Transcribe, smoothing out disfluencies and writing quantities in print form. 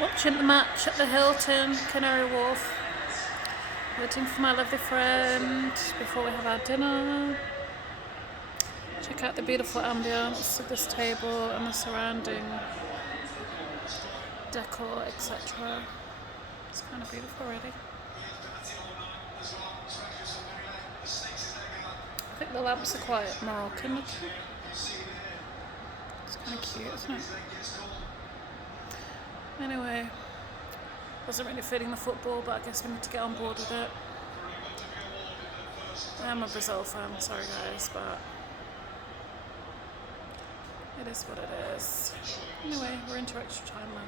Watching the match at the Hilton Canary Wharf. Waiting for my lovely friend before we have our dinner. Check out the beautiful ambience of this table and the surrounding decor, etc. It's kind of beautiful already. I think the lamps are quite Moroccan looking. It's kind of cute, isn't it? Anyway, wasn't really feeling the football, but I guess we need to get on board with it. I am a Brazil fan, sorry guys, but it is what it is. Anyway, we're into extra time now.